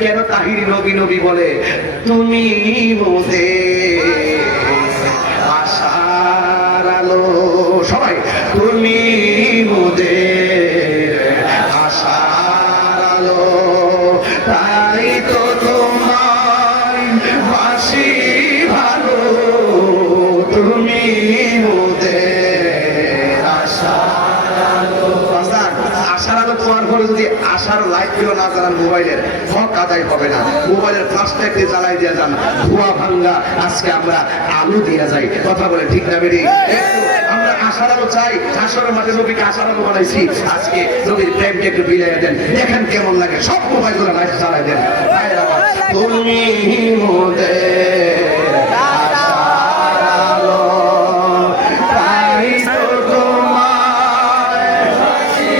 কেন তাহিরি নবী নবী বলে? তুমি মোদের আশার আলো, সবাই তুমি মোদের আশার আলো, তাই তো তোমায় বাসি ভালো, তুমি মোদের আশার আলো। আশার আলো তোমার ঘরে যদি আশার লাইট গুলো না জ্বালান, মোবাইলের হক আদায় হবে না। মোবাইলের ফ্ল্যাশ লাইট জ্বালাই দিয়ে যান, ধোয়া ভাঙ্গা আজকে আমরা আলো দিয়ে যাই। কথা বলে ঠিক না বেরি? আমরা আশার আলো চাই, হাসরের মাঠে নবীকে আশার আলো বানাইছি। আজকে নবীর প্রেমকে একটু বিলাইয়া দেন, দেখেন কেমন লাগে। সব মোবাইল গুলো লাইট জ্বালাই দেন। তুমি মোদের আশার আলো, তাই তো তোমায় বাসি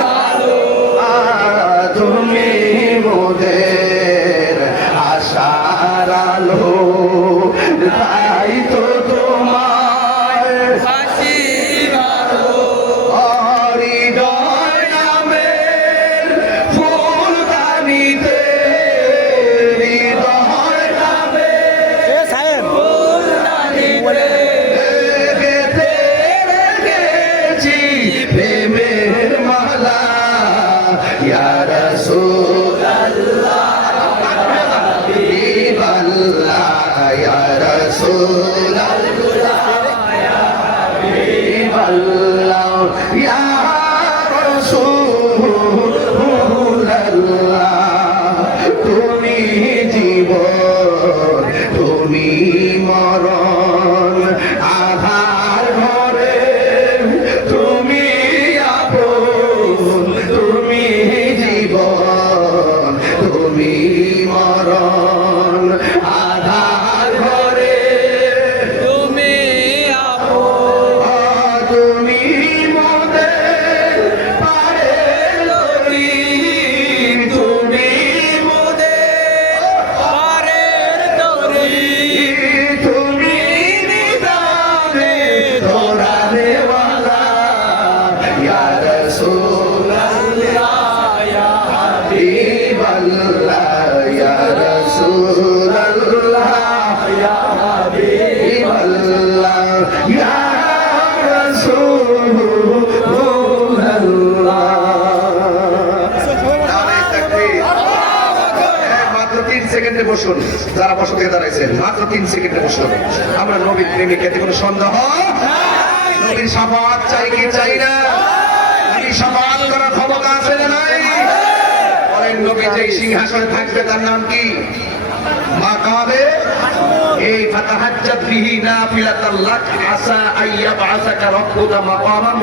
ভালো, তুমি মোদের আশার আলো, তাই তো তোমায় বাসি ভালো। হৃদয় নামের ফুলদানিতে, হৃদয় নামের ফুলদানিতে গেঁথে রেখেছি প্রেমের মালা, ইয়া রাসূলুল্লাহ হাবিবাল্লাহ, ইয়া রাসূলুল্লাহ হাবিবাল্লাহ, ইয়া রাসূলুল্লাহ, তুমি জীবন তুমি মরণ, আধার ঘরে তুমি আপন, তুমি জীবন তুমি মরণ, আধার ঘরে তুমি আপন, তুমি মোদের পায়ের তরি, তুমি মোদের পায়ের তরি, তুমি নিদানে ধরানে ওয়ালা, ইয়া রাসূলুল্লাহ ইয়া হাবিবাল্লাহ, ইয়া রাসূলুল্লাহ ইয়া হাবিবাল্লাহ, ইয়া রাসূলুল্লাহ। নারে তাকবীর। মাত্র 3 সেকেন্ডে বসুন, যারা বসা থেকে দাঁড়াইছেন মাত্র 3 সেকেন্ডে বসুন। আমরা নবীর প্রেমিক, এতে কোনো সন্দেহ? নবীর শাফাআত চাই কি চাই না? নবীর শাফাআত করার ক্ষমতা আছে না নাই? বলেন, নবী যে সিংহাসনে থাকবে তার নাম কি? মাকামে এই ফাতাহাজ্জাত বিহি নাফিলাতাল লাক আসা আইয়াবআসাকা রাব্বুকা মাকামান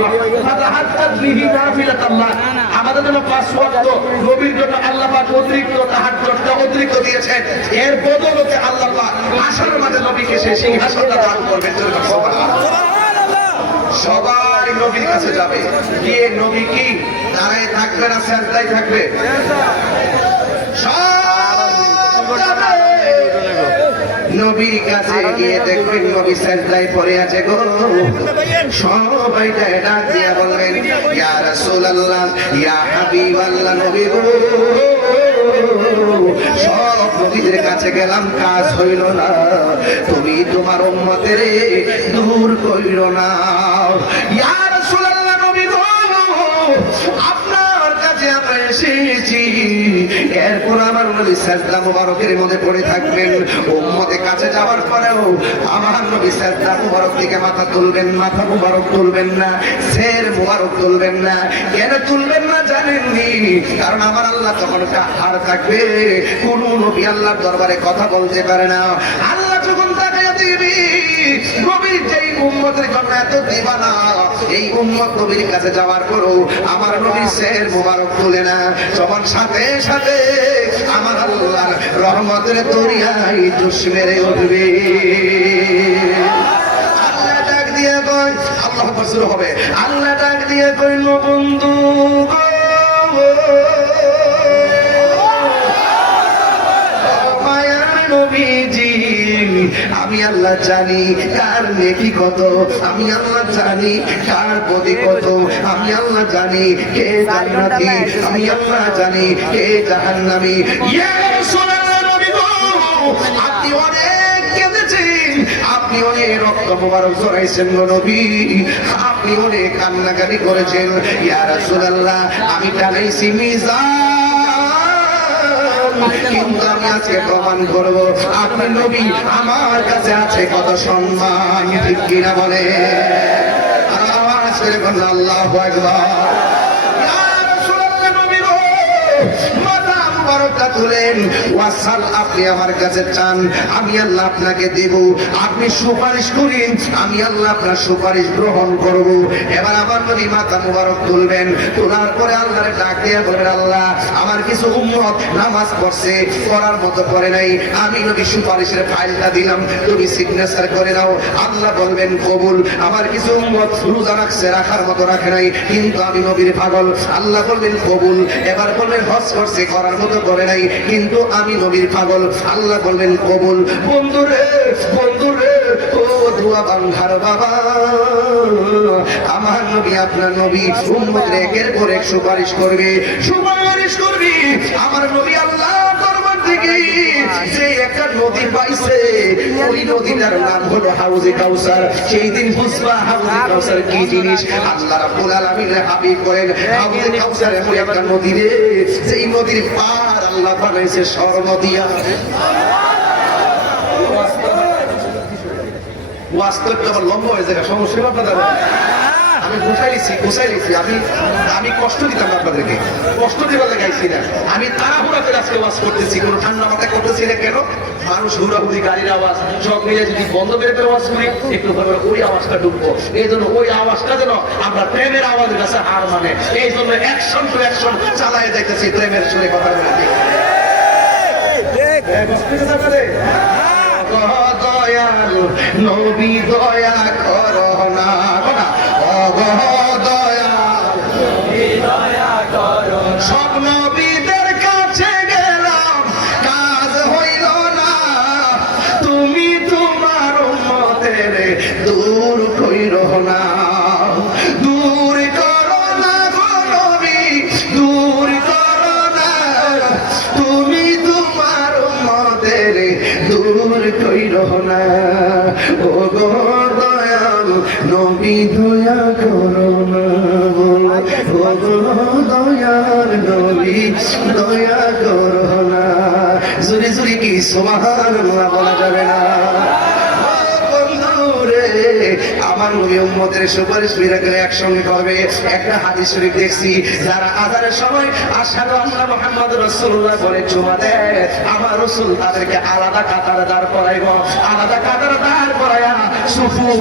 ফাতাহাজ্জাত বিহি নাফিলাতাল লাক। আমাদের জন্য 5 ওয়াক্ত, নবীর জন্য আল্লাহ পাক অতিরিক্ত তাহাজ্জুদটা অতিরিক্ত দিয়েছেন। এর বদলতে আল্লাহ পাক হাসরের মাঠে নবীকে সেই সিংহাসনটা দান করবেন। সুবহানাল্লাহ। সবাই নবীর কাছে যাবে, গিয়ে নবী কি দাঁড়ায় থাকবে না সেজদায় থাকবে? নবীর কাছে গিয়ে দেখবেন নবী সেজদায় পড়ে আছে গো। সবাই ডাক দিয়া বলবেন, ইয়া রাসূলুল্লাহ ইয়া হাবিবাল্লাহ, নবী গো। সব নবীদের কাছে গেলাম, কাজ হইল না, তুমি তোমার উম্মতের দূর কইর না। ইয়া রাসূলুল্লাহ, নবী গো, আপনার কাছে আমরা এসেছি। এরপর আমার নবী সাজদা মুবারকের মধ্যে পড়ে থাকবেন। উম্মতের কাছে যাওয়ার পরেও আমার নবী সাজদা মুবারক থেকে মাথা তুলবেন, মাথা মুবারক তুলবেন না, সের মুবারক তুলবেন না। কেন তুলবেন না জানেননি? কারণ আমার আল্লাহ তখন কাহার থাকবে, কোন নবী আল্লাহর দরবারে কথা বলতে পারে না। আল্লাহ যখন তাকায়া দিবি, নবীর যেই উম্মতের জন্য এত দিবানা, এই উম্মত নবীর কাছে যাওয়ার পরও আমার নবী সের মুবারক তুলে না, তখন সাথে সাথে আমার আল্লাহর রহমতের দরিয়ায় জোশ মেরে উঠবে। আল্লাহ ডাক দিয়ে কয়, আল্লাহ শুরু হবে, আল্লাহ ডাক দিয়ে কইল, বন্ধু মায়ার নবীজি, আমি আমি আল্লাহ জানি কার নেকি কত, আমি আল্লাহ জানি কার প্রতি কত, আমি আল্লাহ জানি কে জান্নাতি, আমি আল্লাহ জানি কে জাহান্নামী। ইয়া রাসূলুল্লাহ নবী গো, আপনি অনেক কেঁদেছেন, আপনি অনেক রক্ত মোবারক ঝরাইছেন গো নবী, আপনি অনেক কান্নাকাটি করেছেন। ইয়া রাসূলুল্লাহ আমি টানাইছি মিজান, কিন্তু আমি আজকে প্রমাণ করব আপনি নবী, আমার কাছে আছে কত সম্মান, ঠিক কিনা বলে? আওয়াজ করে বলুন আল্লাহু আকবার। ইয়া রাসূলুল্লাহ নবী গো, মাথা মুবারকটা তুলেন, ওয়াসাল, আপনি আমার কাছে চান, আমি আল্লাহ আপনাকে দেব, আপনি সুপারিশ করেন, আমি আল্লাহ আপনার সুপারিশ গ্রহণ করব। এবার আমার নবী মাথা মুবারক তুলবেন, তোলার পরে আল্লাহরে ডাক দিয়ে বলবেন, আল্লাহ আমার কিছু উম্মত নামাজ পড়ছে, পড়ার মতো করে নাই, আমি নবী সুপারিশের ফাইলটা দিলাম, তুমি সিগনেচার করে নাও। আল্লাহ বলবেন কবুল। আমার কিছু উম্মত রোজা রাখছে, রাখার মতো রাখে নাই, কিন্তু আমি নবীর পাগল, আল্লাহ বলবেন কবুল। এবার বলবেন হজ করছে, করার মতো করে নাই, কিন্তু আমি নবীর পাগল, আল্লাহ বলবেন কবুল। বন্ধুরে বন্ধুরে, ও দোয়া বাংলার বাবা, আমার নবী আপনার নবী উম্মতের একের পর এক সুপারিশ করবে, সুপারিশ করবে। আমার নবী আল্লাহ দরবার থেকে যে একটা নদী পাইছে, ওই নদীটার নাম হলো হাউজে কাউসার। সেই দিন বুঝবা হাউজে কাউসার কি জিনিস। আল্লাহ রাব্বুল আলামিনের হাবিব বলেন, হাউজে কাউসার এমন একটা নদী রে, যেই নদীর পার আল্লাহ বানাইছে স্বর্ণ দিয়া। ওয়াস্তবটা আমার লম্বা হয়ে যায়, সমস্যা আপনাদের? আমি গোছাই লিখছি, আমি কষ্ট দিতাম আপনাদেরকে, কষ্ট দিবার লাগাইছি না, আমি তাড়াহুড়া করে আজকে ওয়াজ করতেছি, কোনো ঠান্ডা মাথায় করতেছি না। কেন? মানুষ হুড়াহুড়ি, গাড়ির আওয়াজ সব মিলে যদি বন্ধ করে করে ওয়াজ করি, একটু ভাবে ওই আওয়াজটা ঢুকবো, এই জন্য ওই আওয়াজটা যেন আমরা প্রেমের আওয়াজের কাছে হার মানে, এই জন্য অ্যাকশন টু অ্যাকশন চালায় যাইতেছি প্রেমের সুরে কথা বলে। দয়াল নবী দয়া করো না, সব নবীদের কাছে গেলাম, কাজ হইল না, তুমি তোমার উম্মতের দূর কইরো না, দূর করো না গো নবী, দূর করো না, তুমি তোমার উম্মতের দূর কইরো না। ও গো দয়াল নবী দয়া করো না, ও গো দয়াল নবী দয়া করো না। জুরি জুরি কি সুবহানাল্লাহ বলা যাবে না? আমার নবী উম্মতের সুপারিশ মিরাকেল একসঙ্গে করবে। একটা হাদিস শরীফ দেখছি, যারা আযানের সময় আশহাদু আন্না মুহাম্মাদুর রাসূলুল্লাহ বলে চুমা দেয়, আমার রাসূল তাদেরকে আলাদা কাতারে দাঁড় করাইব, আলাদা কাতারে দাঁড় করাইয়া সুফুফ